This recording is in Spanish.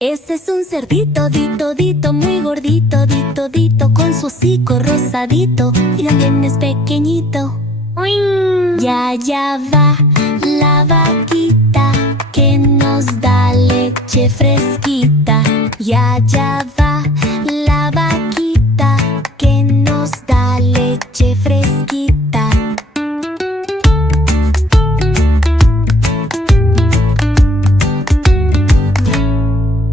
Ese es un cerdito, dito, dito, muy gordito, dito, dito, con su hocico rosadito, y también es pequeñito. ¡Uing! Ya va la vaquita, que nos da leche fresquita. Ya va